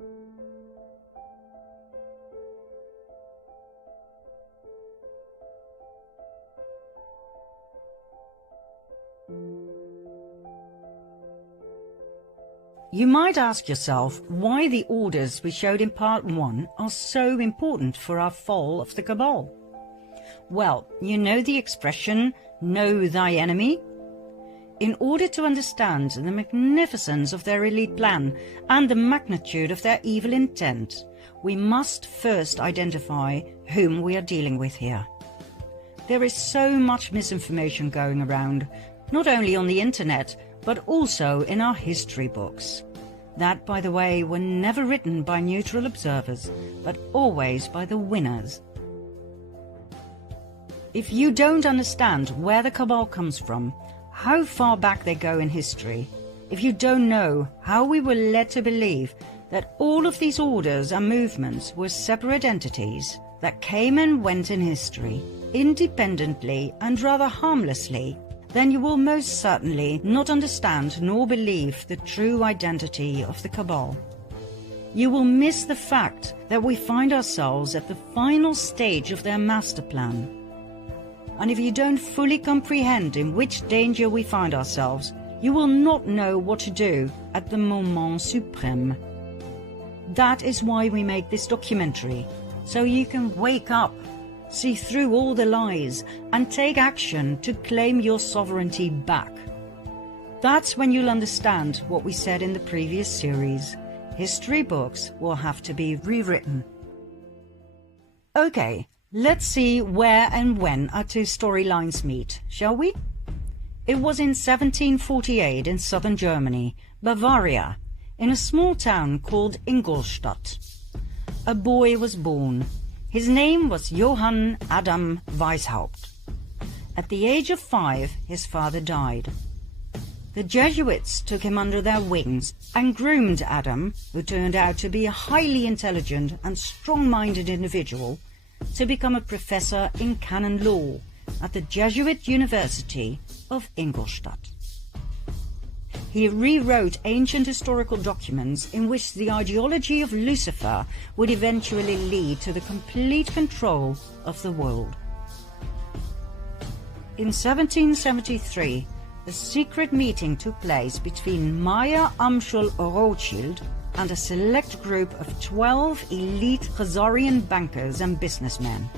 You might ask yourself why the orders we showed in part 1 are so important for our fall of the Cabal. Well, you know the expression, know thy enemy? In order to understand the magnificence of their elite plan and the magnitude of their evil intent, we must first identify whom we are dealing with here. There is so much misinformation going around, not only on the internet, but also in our history books. That, by the way, were never written by neutral observers, but always by the winners. If you don't understand where the Cabal comes from, how far back they go in history, if you don't know how we were led to believe that all of these orders and movements were separate entities that came and went in history, independently and rather harmlessly, then you will most certainly not understand nor believe the true identity of the Cabal. You will miss the fact that we find ourselves at the final stage of their master plan. And if you don't fully comprehend in which danger we find ourselves, you will not know what to do at the moment suprême. That is why we make this documentary, so you can wake up, see through all the lies, and take action to claim your sovereignty back. That's when you'll understand what we said in the previous series. History books will have to be rewritten. Okay, let's see where and when our two storylines meet, shall we? It was in 1748 in southern Germany, Bavaria, in a small town called Ingolstadt. A boy was born. His name was Johann Adam Weishaupt. At the age of 5, his father died. The Jesuits took him under their wings and groomed Adam, who turned out to be a highly intelligent and strong-minded individual, to become a professor in canon law at the Jesuit University of Ingolstadt. He rewrote ancient historical documents in which the ideology of Lucifer would eventually lead to the complete control of the world. In 1773, a secret meeting took place between Meyer Amschel Rothschild and a select group of 12 elite Khazarian bankers and businessmen.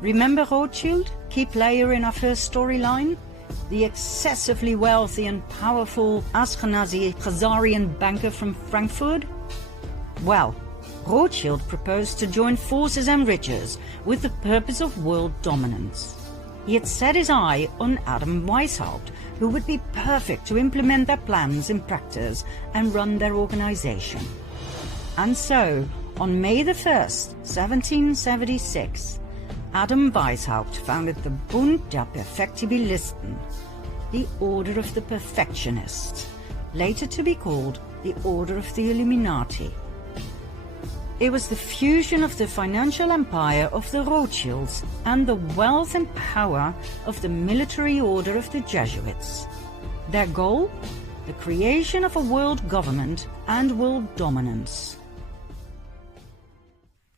Remember Rothschild, key player in our first storyline? The excessively wealthy and powerful Ashkenazi Khazarian banker from Frankfurt? Well, Rothschild proposed to join forces and riches with the purpose of world dominance. He had set his eye on Adam Weishaupt, who would be perfect to implement their plans in practice and run their organization. And so, on May the 1st, 1776, Adam Weishaupt founded the Bund der Perfektibilisten, the Order of the Perfectionists, later to be called the Order of the Illuminati. It was the fusion of the financial empire of the Rothschilds and the wealth and power of the military order of the Jesuits. Their goal? The creation of a world government and world dominance.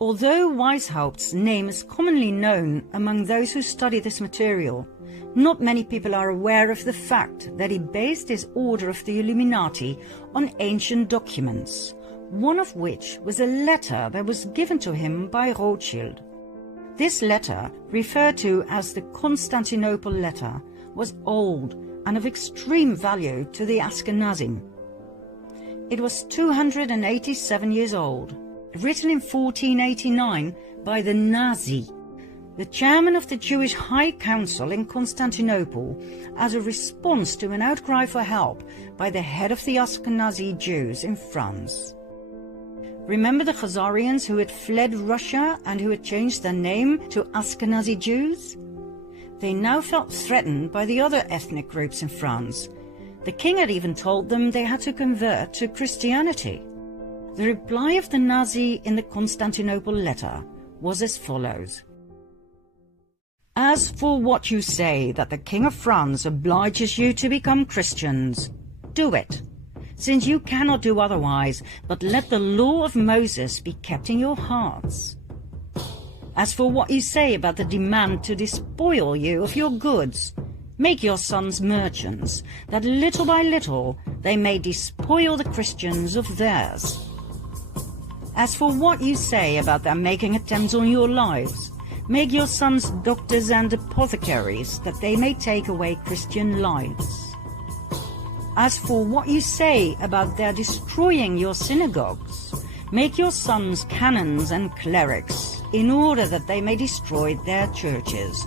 Although Weishaupt's name is commonly known among those who study this material, not many people are aware of the fact that he based his Order of the Illuminati on ancient documents, one of which was a letter that was given to him by Rothschild. This letter, referred to as the Constantinople letter, was old and of extreme value to the Ashkenazim. It was 287 years old, written in 1489 by the Nazi, the chairman of the Jewish High Council in Constantinople, as a response to an outcry for help by the head of the Ashkenazi Jews in France. Remember the Khazarians who had fled Russia and who had changed their name to Ashkenazi Jews? They now felt threatened by the other ethnic groups in France. The king had even told them they had to convert to Christianity. The reply of the Nazi in the Constantinople letter was as follows. As for what you say that the King of France obliges you to become Christians, do it. since you cannot do otherwise, but let the law of Moses be kept in your hearts. As for what you say about the demand to despoil you of your goods, make your sons merchants, that little by little they may despoil the Christians of theirs. As for what you say about their making attempts on your lives, make your sons doctors and apothecaries, that they may take away Christian lives. As for what you say about their destroying your synagogues, make your sons canons and clerics, in order that they may destroy their churches.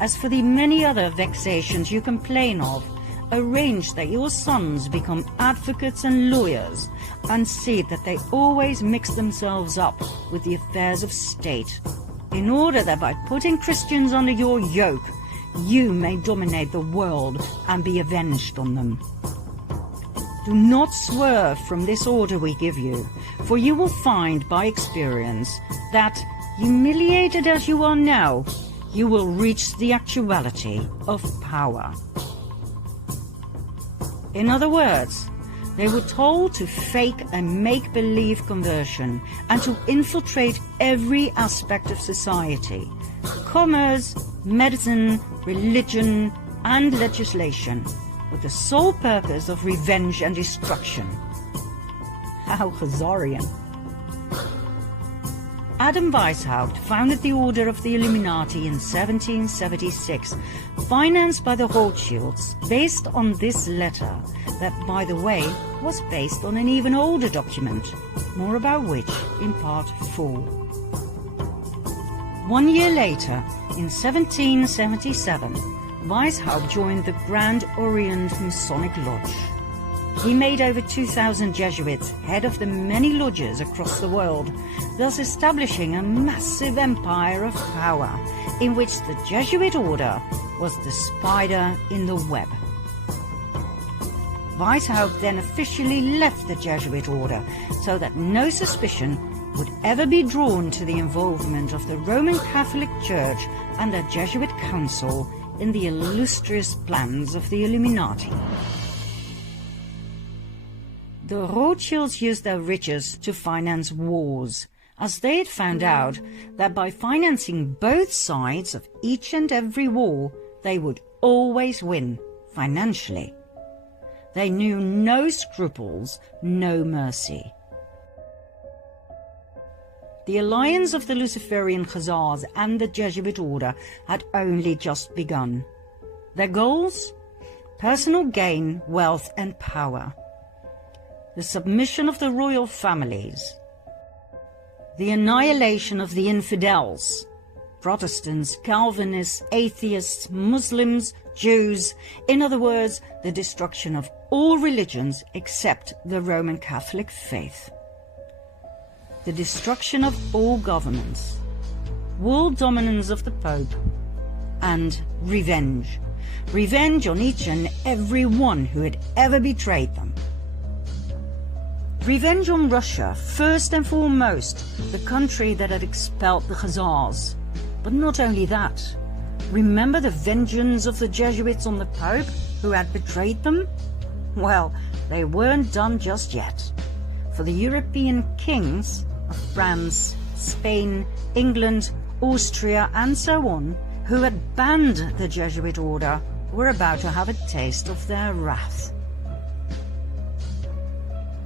As for the many other vexations you complain of, arrange that your sons become advocates and lawyers, and see that they always mix themselves up with the affairs of state, in order that by putting Christians under your yoke, you may dominate the world and be avenged on them. Do not swerve from this order we give you, for you will find by experience that, humiliated as you are now, you will reach the actuality of power. In other words, they were told to fake a make-believe conversion and to infiltrate every aspect of society: commerce, medicine, religion, and legislation, with the sole purpose of revenge and destruction. How Khazarian! Adam Weishaupt founded the Order of the Illuminati in 1776, financed by the Rothschilds, based on this letter, that, by the way, was based on an even older document, more about which in Part 4. 1 year later, in 1777, Weishaupt joined the Grand Orient Masonic Lodge. He made over 2,000 Jesuits head of the many lodges across the world, thus establishing a massive empire of power, in which the Jesuit order was the spider in the web. Weishaupt then officially left the Jesuit order, so that no suspicion would ever be drawn to the involvement of the Roman Catholic Church and the Jesuit Council in the illustrious plans of the Illuminati. The Rothschilds used their riches to finance wars, as they had found out that by financing both sides of each and every war, they would always win financially. They knew no scruples, no mercy. The alliance of the Luciferian Khazars and the Jesuit order had only just begun. Their goals? Personal gain, wealth and power. The submission of the royal families. The annihilation of the infidels. Protestants, Calvinists, atheists, Muslims, Jews, in other words, the destruction of all religions except the Roman Catholic faith. The destruction of all governments, world dominance of the Pope, and revenge. Revenge on each and every one who had ever betrayed them. Revenge on Russia, first and foremost, the country that had expelled the Khazars. But not only that. Remember the vengeance of the Jesuits on the Pope, who had betrayed them? Well, they weren't done just yet. For the European kings of France, Spain, England, Austria, and so on, who had banned the Jesuit order, were about to have a taste of their wrath.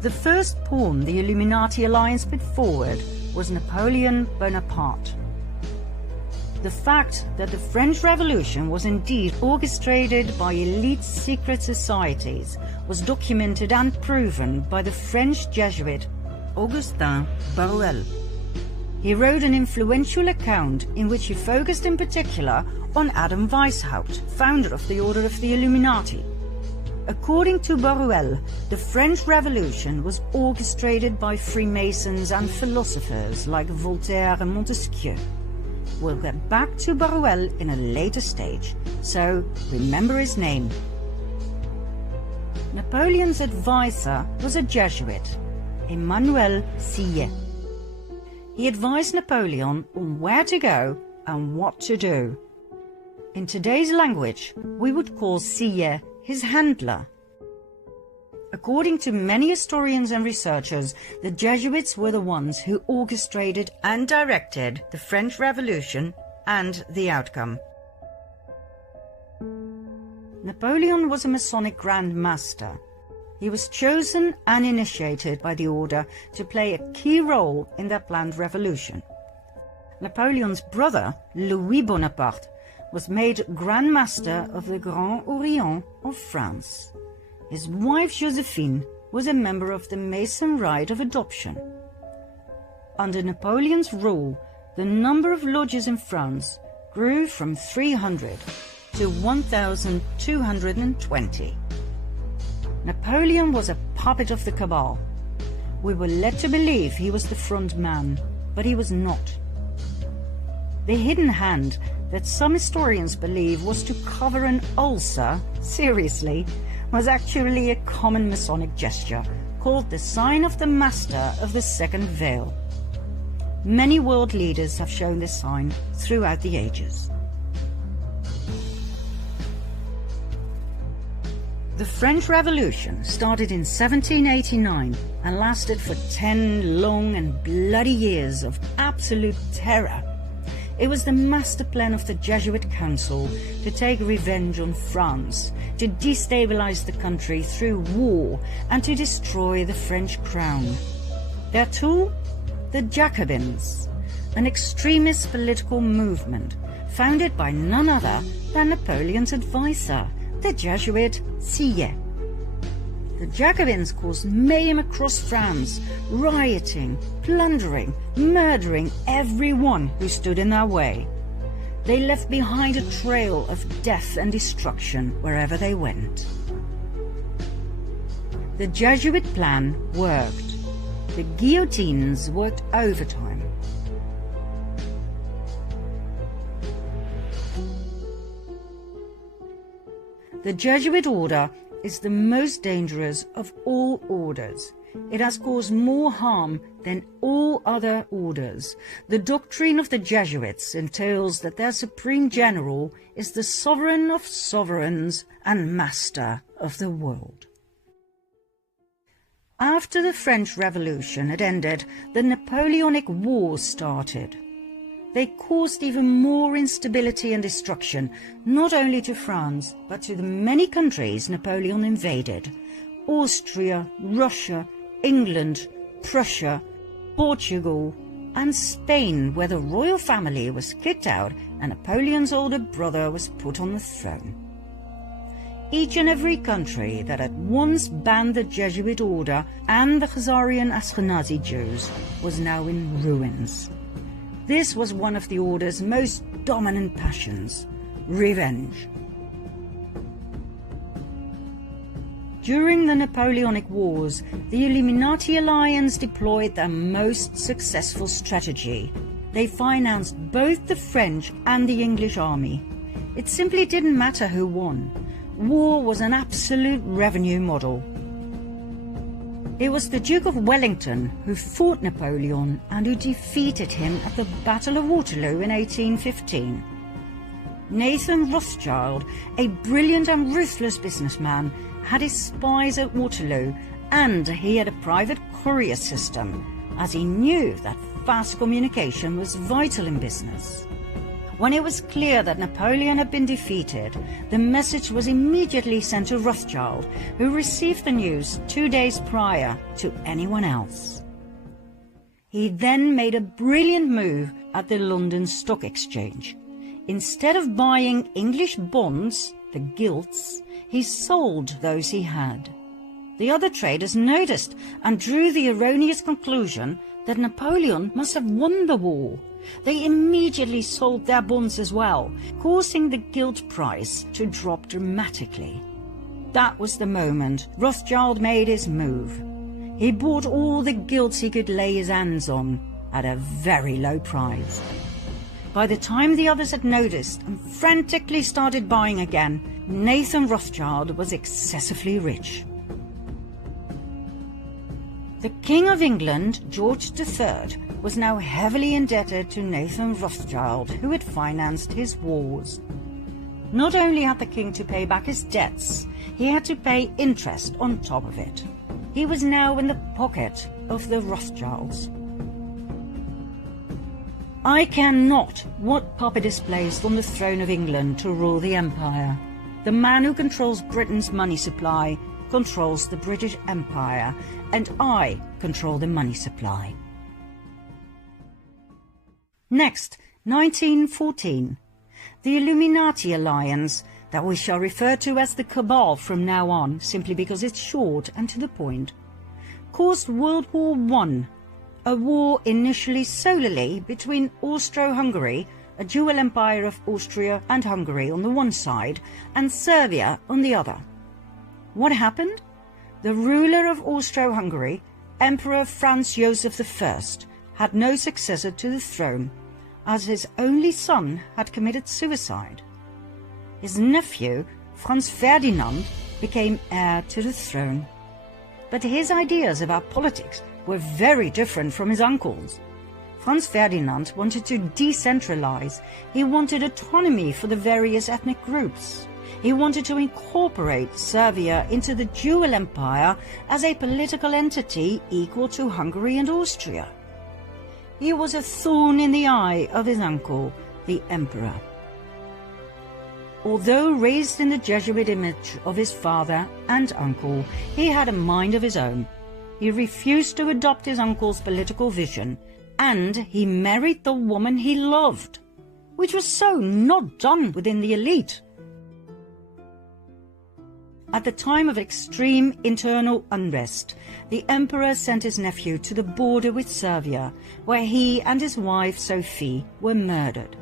The first pawn the Illuminati alliance put forward was Napoleon Bonaparte. The fact that the French Revolution was indeed orchestrated by elite secret societies was documented and proven by the French Jesuit Augustin Baruel. He wrote an influential account in which he focused in particular on Adam Weishaupt, founder of the Order of the Illuminati. According to Baruel, the French Revolution was orchestrated by Freemasons and philosophers like Voltaire and Montesquieu. We'll get back to Baruel in a later stage, so remember his name. Napoleon's advisor was a Jesuit, Emmanuel Sillet. He advised Napoleon on where to go and what to do. In today's language, we would call Sillet his handler. According to many historians and researchers, the Jesuits were the ones who orchestrated and directed the French Revolution and the outcome. Napoleon was a Masonic Grand Master. He was chosen and initiated by the order to play a key role in their planned revolution. Napoleon's brother, Louis Bonaparte, was made Grand Master of the Grand Orient of France. His wife Josephine was a member of the Mason Rite of Adoption. Under Napoleon's rule, the number of lodges in France grew from 300 to 1,220. Napoleon was a puppet of the cabal. We were led to believe he was the front man, but he was not. The hidden hand that some historians believe was to cover an ulcer, seriously, was actually a common Masonic gesture called the sign of the Master of the Second Veil. Many world leaders have shown this sign throughout the ages. The French Revolution started in 1789 and lasted for 10 long and bloody years of absolute terror. It was the master plan of the Jesuit Council to take revenge on France, to destabilize the country through war, and to destroy the French crown. Their tool? The Jacobins, an extremist political movement founded by none other than Napoleon's advisor, the Jesuit Sieyès. The Jacobins caused mayhem across France, rioting, plundering, murdering everyone who stood in their way. They left behind a trail of death and destruction wherever they went. The Jesuit plan worked. The guillotines worked overtime. The Jesuit order is the most dangerous of all orders. It has caused more harm than all other orders. The doctrine of the Jesuits entails that their supreme general is the sovereign of sovereigns and master of the world. After the French Revolution had ended, the Napoleonic Wars started. They caused even more instability and destruction, not only to France, but to the many countries Napoleon invaded: Austria, Russia, England, Prussia, Portugal, and Spain, where the royal family was kicked out and Napoleon's older brother was put on the throne. Each and every country that had once banned the Jesuit order and the Khazarian Ashkenazi Jews was now in ruins. This was one of the order's most dominant passions: revenge. During the Napoleonic Wars, the Illuminati alliance deployed their most successful strategy. They financed both the French and the English army. It simply didn't matter who won. War was an absolute revenue model. It was the Duke of Wellington who fought Napoleon and who defeated him at the Battle of Waterloo in 1815. Nathan Rothschild, a brilliant and ruthless businessman, had his spies at Waterloo, and he had a private courier system, as he knew that fast communication was vital in business. When it was clear that Napoleon had been defeated, the message was immediately sent to Rothschild, who received the news 2 days prior to anyone else. He then made a brilliant move at the London Stock Exchange. Instead of buying English bonds, the gilts, he sold those he had. The other traders noticed and drew the erroneous conclusion that Napoleon must have won the war. They immediately sold their bonds as well, causing the gilt price to drop dramatically. That was the moment Rothschild made his move. He bought all the gilts he could lay his hands on at a very low price. By the time the others had noticed and frantically started buying again, Nathan Rothschild was excessively rich. The King of England, George III, was now heavily indebted to Nathan Rothschild, who had financed his wars. Not only had the king to pay back his debts, he had to pay interest on top of it. He was now in the pocket of the Rothschilds. I care not what puppet is placed on the throne of England to rule the empire. The man who controls Britain's money supply controls the British Empire, and I control the money supply. Next, 1914. The Illuminati alliance, that we shall refer to as the CABAL from now on, simply because it's short and to the point, caused World War I, a war initially solely between Austro-Hungary, a dual empire of Austria and Hungary on the one side, and Serbia on the other. What happened? The ruler of Austro-Hungary, Emperor Franz Joseph I, had no successor to the throne, as his only son had committed suicide. His nephew, Franz Ferdinand, became heir to the throne. But his ideas about politics were very different from his uncle's. Franz Ferdinand wanted to decentralize. He wanted autonomy for the various ethnic groups. He wanted to incorporate Serbia into the dual empire as a political entity equal to Hungary and Austria. He was a thorn in the eye of his uncle, the emperor. Although raised in the Jesuit image of his father and uncle, he had a mind of his own. He refused to adopt his uncle's political vision, and he married the woman he loved, which was so not done within the elite. At the time of extreme internal unrest, the emperor sent his nephew to the border with Serbia, where he and his wife Sophie were murdered.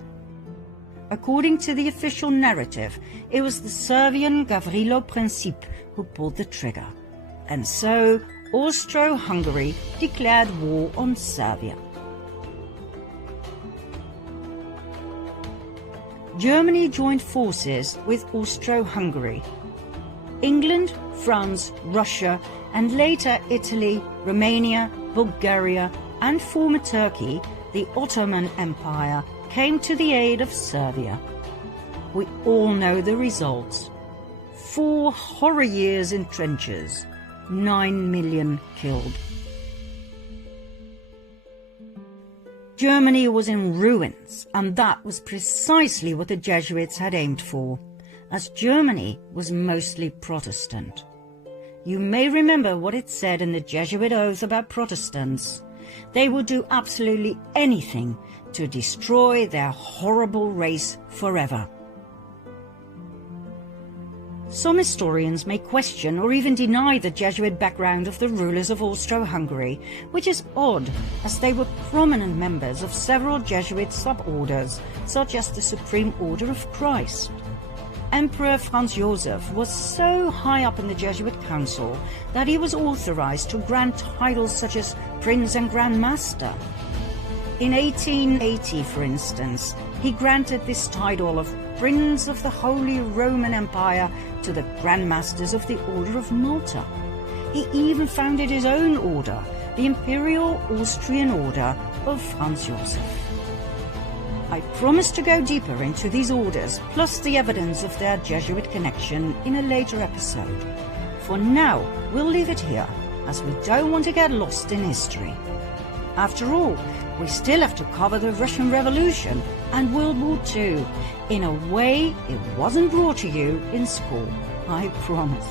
According to the official narrative, it was the Serbian Gavrilo Princip who pulled the trigger. And so, Austro-Hungary declared war on Serbia. Germany joined forces with Austro-Hungary. England, France, Russia, and later Italy, Romania, Bulgaria, and former Turkey, the Ottoman Empire, came to the aid of Serbia. We all know the results. 4 horror years in trenches, 9 million killed. Germany was in ruins, and that was precisely what the Jesuits had aimed for, as Germany was mostly Protestant. You may remember what it said in the Jesuit oath about Protestants. They would do absolutely anything to destroy their horrible race forever. Some historians may question or even deny the Jesuit background of the rulers of Austro-Hungary, which is odd, as they were prominent members of several Jesuit suborders, such as the Supreme Order of Christ. Emperor Franz Joseph was so high up in the Jesuit council that he was authorized to grant titles such as Prince and Grand Master. In 1880, for instance, he granted this title of Prince of the Holy Roman Empire to the Grand Masters of the Order of Malta. He even founded his own order, the Imperial Austrian Order of Franz Joseph. I promise to go deeper into these orders, plus the evidence of their Jesuit connection, in a later episode. For now, we'll leave it here, as we don't want to get lost in history. After all, we still have to cover the Russian Revolution and World War II, in a way it wasn't brought to you in school, I promise.